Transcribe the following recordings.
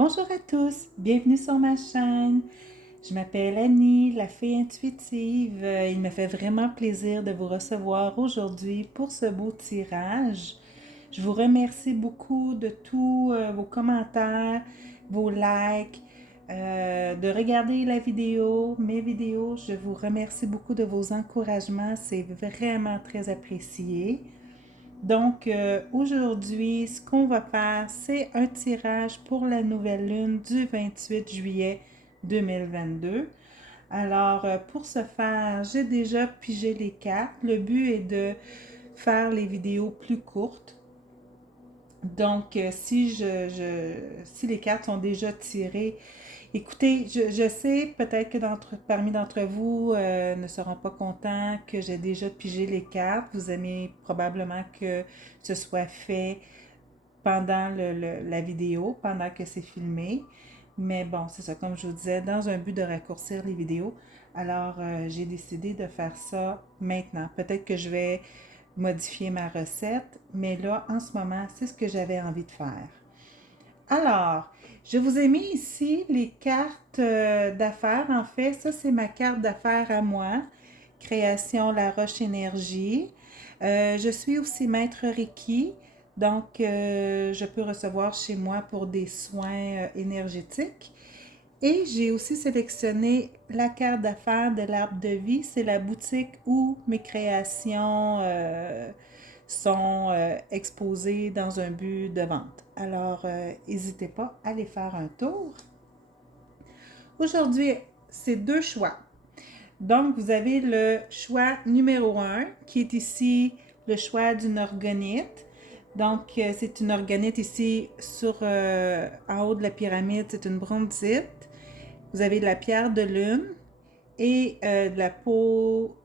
Bonjour à tous, bienvenue sur ma chaîne. Je m'appelle Annie, la fée intuitive. Il me fait vraiment plaisir de vous recevoir aujourd'hui pour ce beau tirage. Je vous remercie beaucoup de tous vos commentaires, vos likes, de regarder la vidéo, mes vidéos. Je vous remercie beaucoup de vos encouragements, c'est vraiment très apprécié. Donc, aujourd'hui, ce qu'on va faire, c'est un tirage pour la nouvelle lune du 28 juillet 2022. Alors, pour ce faire, j'ai déjà pigé les cartes. Le but est de faire les vidéos plus courtes. Donc, si les cartes sont déjà tirées, écoutez, je sais peut-être que parmi d'entre vous ne seront pas contents que j'ai déjà pigé les cartes. Vous aimez probablement que ce soit fait pendant la vidéo, pendant que c'est filmé. Mais bon, c'est ça, comme je vous disais, dans un but de raccourcir les vidéos. Alors, j'ai décidé de faire ça maintenant. Peut-être que je vais modifier ma recette, mais là, en ce moment, c'est ce que j'avais envie de faire. Alors, je vous ai mis ici les cartes d'affaires. En fait, ça, c'est ma carte d'affaires à moi. Création La Roche Énergie. Je suis aussi maître Reiki. Donc, je peux recevoir chez moi pour des soins énergétiques. Et j'ai aussi sélectionné la carte d'affaires de l'Arbre de Vie. C'est la boutique où mes créations sont exposées dans un but de vente. Alors, n'hésitez pas à aller faire un tour. Aujourd'hui, c'est deux choix. Donc, vous avez le choix numéro 1 qui est ici le choix d'une orgonite. Donc, c'est une orgonite ici en haut de la pyramide, c'est une brontite. Vous avez de la pierre de lune et de la peau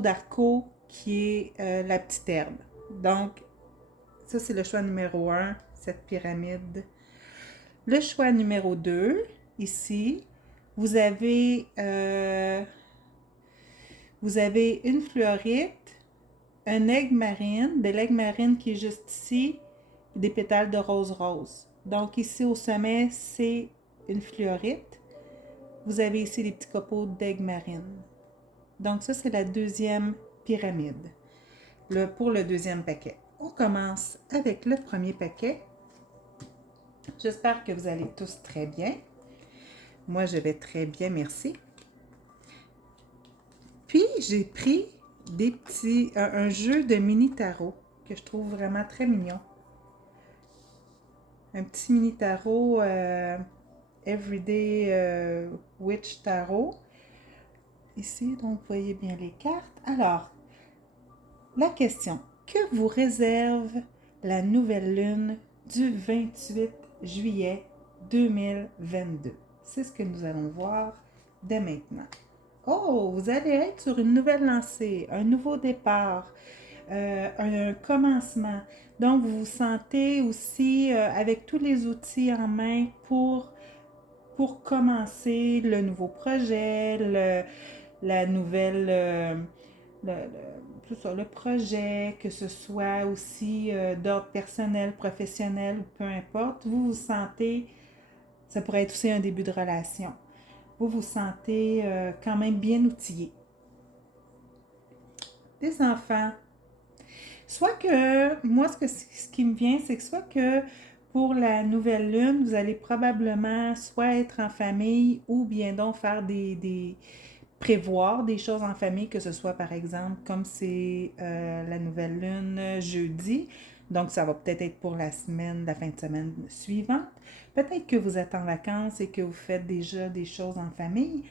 d'arco qui est la petite herbe. Donc, ça, c'est le choix numéro 1, cette pyramide. Le choix numéro 2, ici, vous avez, euh, vous avez une fluorite, un aigle marine, de l'aigle marine qui est juste ici, des pétales de rose rose. Donc, ici au sommet, c'est une fluorite. Vous avez ici les petits copeaux d'aigle marine. Donc, ça, c'est la deuxième pyramide pour le deuxième paquet. On commence avec le premier paquet. J'espère que vous allez tous très bien. Moi, je vais très bien, merci. Puis, j'ai pris un jeu de mini tarot que je trouve vraiment très mignon. Un petit mini tarot Everyday Witch Tarot. Ici, donc, vous voyez bien les cartes. Alors, la question, que vous réserve la nouvelle lune du 28 juillet 2022? C'est ce que nous allons voir dès maintenant. Oh, vous allez être sur une nouvelle lancée, un nouveau départ, un commencement. Donc, vous vous sentez aussi avec tous les outils en main pour commencer le nouveau projet, la nouvelle, le projet, que ce soit aussi d'ordre personnel, professionnel ou peu importe, vous vous sentez, ça pourrait être aussi un début de relation, vous vous sentez quand même bien outillé. Des enfants, soit que, moi ce qui me vient, c'est que soit que pour la nouvelle lune, vous allez probablement soit être en famille ou bien donc faire prévoir des choses en famille, que ce soit par exemple comme c'est la nouvelle lune jeudi, donc ça va peut-être être pour la fin de semaine suivante. Peut-être que vous êtes en vacances et que vous faites déjà des choses en famille,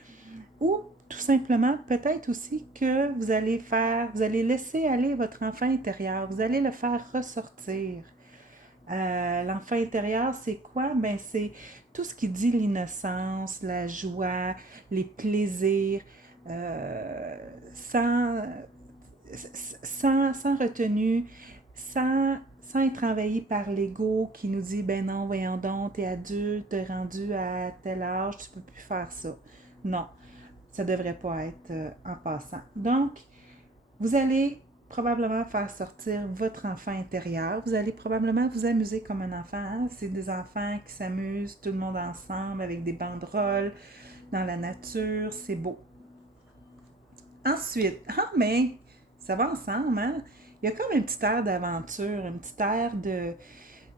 ou tout simplement peut-être aussi que vous allez laisser aller votre enfant intérieur, vous allez le faire ressortir. L'enfant intérieur, c'est quoi? Ben, c'est tout ce qui dit l'innocence, la joie, les plaisirs, euh, sans, sans retenue, sans être envahi par l'ego qui nous dit, ben non, voyons donc, t'es adulte, t'es rendu à tel âge, tu peux plus faire ça. Non, ça devrait pas être en passant. Donc, vous allez probablement faire sortir votre enfant intérieur. Vous allez probablement vous amuser comme un enfant. Hein? C'est des enfants qui s'amusent, tout le monde ensemble, avec des banderoles, dans la nature. C'est beau. Ensuite, mais ça va ensemble, hein? Il y a comme un petit air d'aventure, un petit air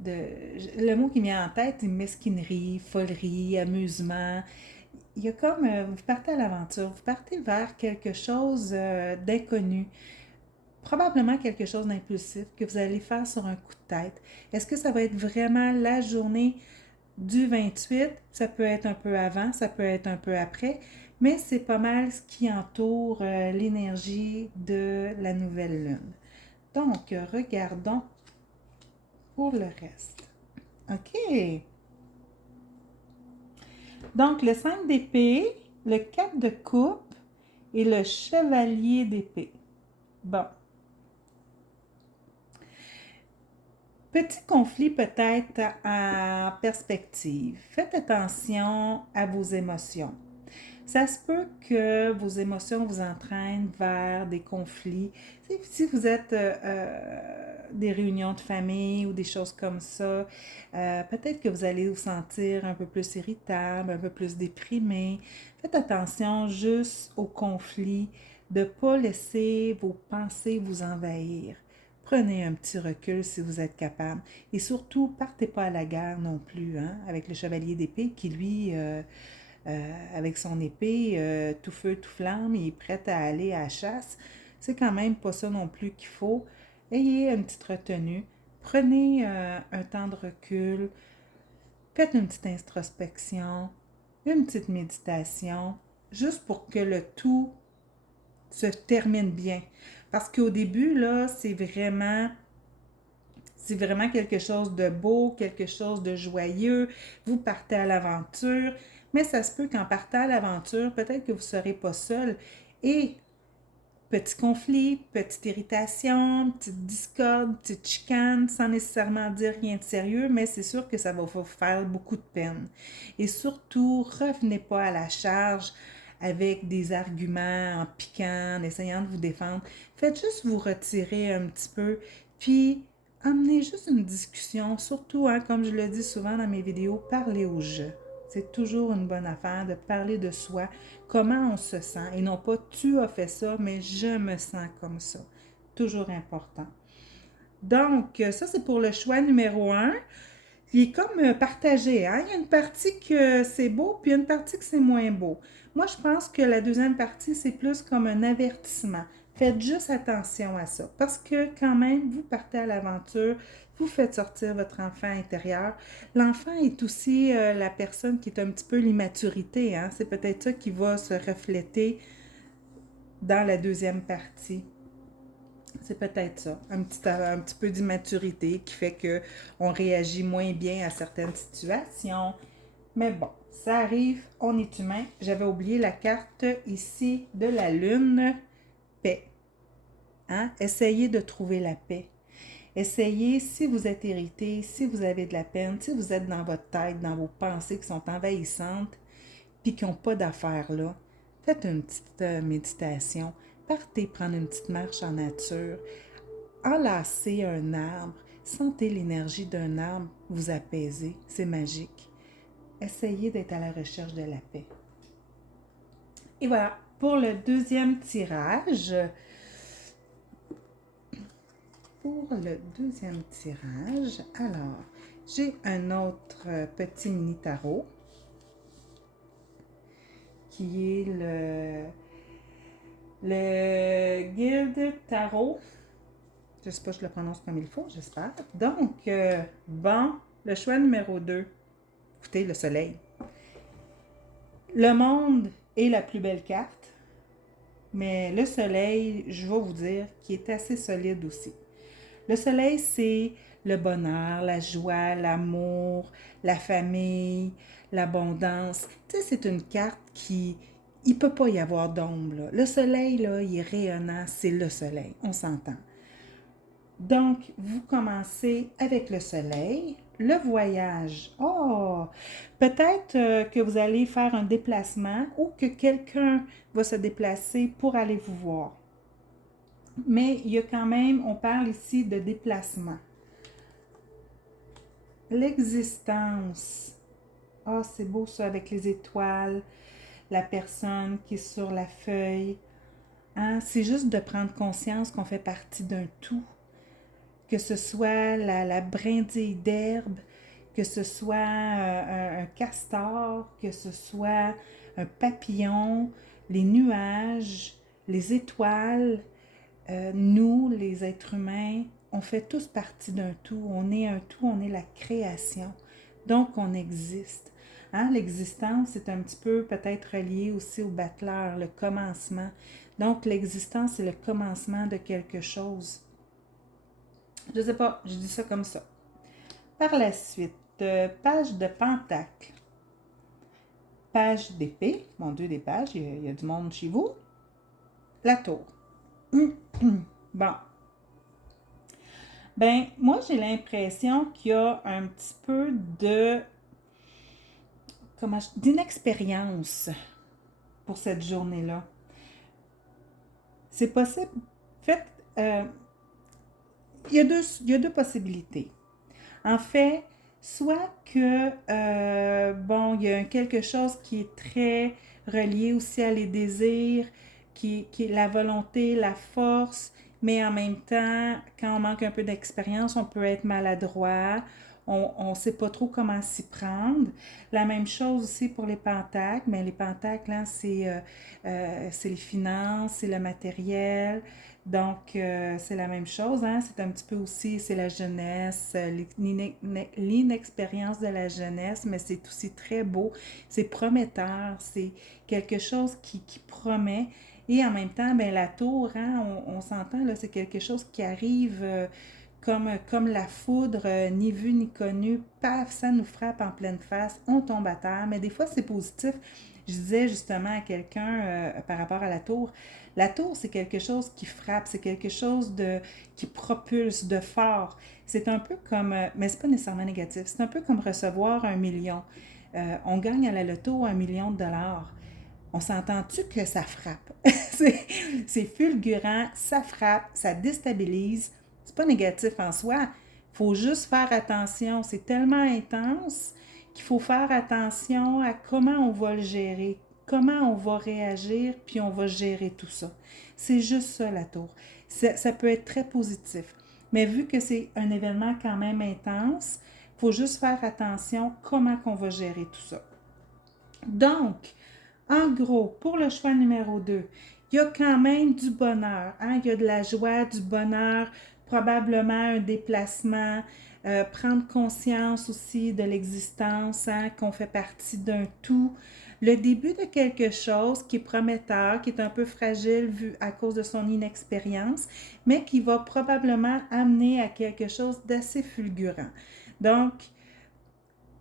le mot qui me vient en tête, c'est mesquinerie, folerie, amusement. Il y a comme, vous partez à l'aventure, vous partez vers quelque chose d'inconnu, probablement quelque chose d'impulsif que vous allez faire sur un coup de tête. Est-ce que ça va être vraiment la journée du 28? Ça peut être un peu avant, ça peut être un peu après, mais c'est pas mal ce qui entoure l'énergie de la nouvelle lune. Donc, regardons pour le reste. OK. Donc, le 5 d'épée, le 4 de coupe et le chevalier d'épée. Bon. Petit conflit peut-être en perspective. Faites attention à vos émotions. Ça se peut que vos émotions vous entraînent vers des conflits. Si vous êtes des réunions de famille ou des choses comme ça, peut-être que vous allez vous sentir un peu plus irritable, un peu plus déprimé. Faites attention juste aux conflits, de ne pas laisser vos pensées vous envahir. Prenez un petit recul si vous êtes capable. Et surtout, partez pas à la guerre non plus, hein, avec le chevalier d'épée qui, lui, avec son épée, tout feu, tout flamme, il est prêt à aller à la chasse. C'est quand même pas ça non plus qu'il faut. Ayez une petite retenue. Prenez un temps de recul. Faites une petite introspection, une petite méditation, juste pour que le tout se termine bien. Parce qu'au début, là, c'est vraiment quelque chose de beau, quelque chose de joyeux. Vous partez à l'aventure, mais ça se peut qu'en partant à l'aventure, peut-être que vous ne serez pas seul. Et petit conflit, petite irritation, petite discorde, petite chicane, sans nécessairement dire rien de sérieux, mais c'est sûr que ça va vous faire beaucoup de peine. Et surtout, revenez pas à la charge avec des arguments en piquant, en essayant de vous défendre. Faites juste vous retirer un petit peu, puis amenez juste une discussion, surtout, hein, comme je le dis souvent dans mes vidéos, parlez au jeu. C'est toujours une bonne affaire de parler de soi, comment on se sent, et non pas tu as fait ça, mais je me sens comme ça. Toujours important. Donc, ça c'est pour le choix numéro 1. Il est comme partagé, hein? Il y a une partie que c'est beau, puis une partie que c'est moins beau. Moi, je pense que la deuxième partie, c'est plus comme un avertissement. Faites juste attention à ça, parce que quand même, vous partez à l'aventure, vous faites sortir votre enfant intérieur. L'enfant est aussi la personne qui est un petit peu l'immaturité, hein? C'est peut-être ça qui va se refléter dans la deuxième partie. C'est peut-être ça, un petit peu d'immaturité qui fait qu'on réagit moins bien à certaines situations. Mais bon, ça arrive, on est humain. J'avais oublié la carte ici de la lune, paix. Hein? Essayez de trouver la paix. Essayez, si vous êtes irrité, si vous avez de la peine, si vous êtes dans votre tête, dans vos pensées qui sont envahissantes, puis qui n'ont pas d'affaires là, faites une petite méditation. Partez prendre une petite marche en nature. Enlacez un arbre. Sentez l'énergie d'un arbre vous apaiser. C'est magique. Essayez d'être à la recherche de la paix. Et voilà, pour le deuxième tirage. Alors, j'ai un autre petit mini tarot qui est le Guilde Tarot. Je ne sais pas si je le prononce comme il faut, j'espère. Donc, bon, le choix numéro 2. Écoutez, le soleil. Le monde est la plus belle carte, mais le soleil, je vais vous dire, qui est assez solide aussi. Le soleil, c'est le bonheur, la joie, l'amour, la famille, l'abondance. Tu sais, c'est une carte qui... Il ne peut pas y avoir d'ombre, là. Le soleil, là, il est rayonnant, c'est le soleil, on s'entend. Donc, vous commencez avec le soleil, le voyage. Oh, peut-être que vous allez faire un déplacement ou que quelqu'un va se déplacer pour aller vous voir. Mais il y a quand même, on parle ici de déplacement. L'existence. Ah, c'est beau ça avec les étoiles, la personne qui est sur la feuille. Hein? C'est juste de prendre conscience qu'on fait partie d'un tout. Que ce soit la brindille d'herbe, que ce soit un castor, que ce soit un papillon, les nuages, les étoiles, nous, les êtres humains, on fait tous partie d'un tout. On est un tout, on est la création. Donc, on existe. Hein? L'existence, c'est un petit peu peut-être relié aussi au battleur, le commencement. Donc, l'existence, c'est le commencement de quelque chose. Je ne sais pas, je dis ça comme ça. Par la suite, page de pentacle. Page d'épée. Mon Dieu, des pages, il y a du monde chez vous. La tour. Bon. Ben, moi, j'ai l'impression qu'il y a un petit peu d'inexpérience pour cette journée-là. C'est possible. En fait, il y a deux possibilités. En fait, soit que, bon, il y a quelque chose qui est très relié aussi à les désirs, qui est la volonté, la force, mais en même temps, quand on manque un peu d'expérience, on peut être maladroit, on ne sait pas trop comment s'y prendre. La même chose aussi pour les pentacles, mais les pentacles, hein, c'est les finances, c'est le matériel, donc, c'est la même chose, hein? C'est un petit peu aussi, c'est la jeunesse, l'inexpérience de la jeunesse, mais c'est aussi très beau, c'est prometteur, c'est quelque chose qui promet. Et en même temps, ben, la tour, hein, on s'entend, là, c'est quelque chose qui arrive comme la foudre, ni vu ni connu, paf, ça nous frappe en pleine face, on tombe à terre, mais des fois, c'est positif. Je disais justement à quelqu'un par rapport à la tour, c'est quelque chose qui frappe, c'est quelque chose qui propulse de fort. C'est un peu comme, mais c'est pas nécessairement négatif, c'est un peu comme recevoir 1 million. On gagne à la loto 1 million de dollars. On s'entend-tu que ça frappe? c'est fulgurant, ça frappe, ça déstabilise. C'est pas négatif en soi. Il faut juste faire attention. C'est tellement intense qu'il faut faire attention à comment on va le gérer, comment on va réagir, puis on va gérer tout ça. C'est juste ça, la tour. Ça peut être très positif. Mais vu que c'est un événement quand même intense, il faut juste faire attention comment on va gérer tout ça. Donc, en gros, pour le choix numéro 2, il y a quand même du bonheur. Hein? Il y a de la joie, du bonheur, probablement un déplacement, prendre conscience aussi de l'existence, hein, qu'on fait partie d'un tout. Le début de quelque chose qui est prometteur, qui est un peu fragile vu à cause de son inexpérience, mais qui va probablement amener à quelque chose d'assez fulgurant. Donc,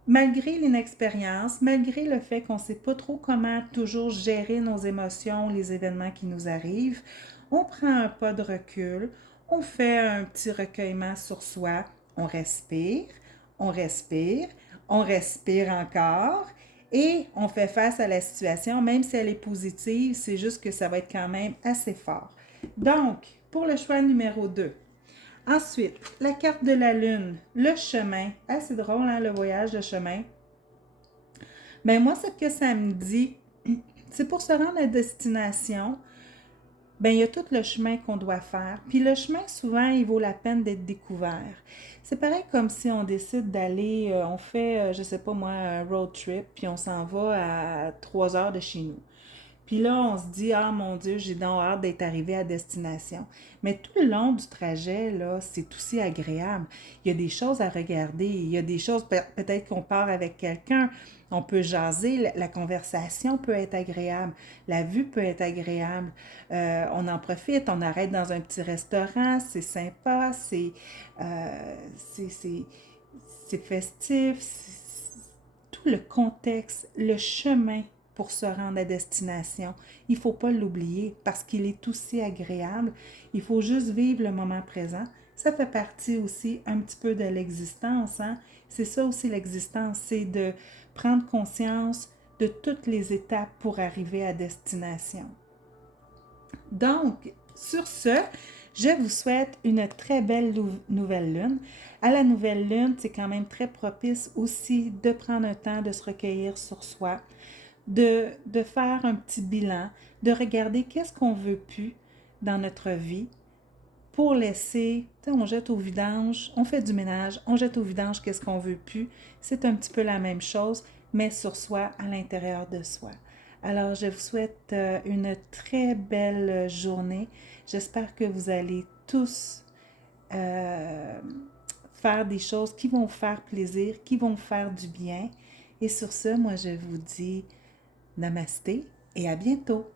malgré l'inexpérience, malgré le fait qu'on ne sait pas trop comment toujours gérer nos émotions, les événements qui nous arrivent, on prend un pas de recul, on fait un petit recueillement sur soi, on respire, on respire, on respire encore et on fait face à la situation, même si elle est positive, c'est juste que ça va être quand même assez fort. Donc, pour le choix numéro 2, ensuite, la carte de la lune, le chemin. Ah, c'est drôle, hein, le voyage, le chemin. Ben moi, ce que ça me dit, c'est pour se rendre à destination, ben il y a tout le chemin qu'on doit faire. Puis le chemin, souvent, il vaut la peine d'être découvert. C'est pareil comme si on décide d'aller, on fait, je sais pas moi, un road trip, puis on s'en va à 3 heures de chez nous. Puis là, on se dit, ah mon Dieu, j'ai donc hâte d'être arrivé à destination. Mais tout le long du trajet, là, c'est aussi agréable. Il y a des choses à regarder. Il y a des choses, peut-être qu'on part avec quelqu'un, on peut jaser, la conversation peut être agréable, la vue peut être agréable. On en profite, on arrête dans un petit restaurant, c'est sympa, c'est festif, tout le contexte, le chemin pour se rendre à destination. Il ne faut pas l'oublier parce qu'il est aussi agréable. Il faut juste vivre le moment présent. Ça fait partie aussi un petit peu de l'existence. Hein? C'est ça aussi l'existence, c'est de prendre conscience de toutes les étapes pour arriver à destination. Donc, sur ce, Je vous souhaite une très belle nouvelle lune. À la nouvelle lune, c'est quand même très propice aussi de prendre un temps de se recueillir sur soi, de faire un petit bilan, de regarder qu'est-ce qu'on veut plus dans notre vie pour laisser, on jette au vidange, on fait du ménage, on jette au vidange qu'est-ce qu'on veut plus. C'est un petit peu la même chose, mais sur soi, à l'intérieur de soi. Alors, je vous souhaite une très belle journée. J'espère que vous allez tous faire des choses qui vont faire plaisir, qui vont faire du bien. Et sur ce, moi, je vous dis namasté et à bientôt.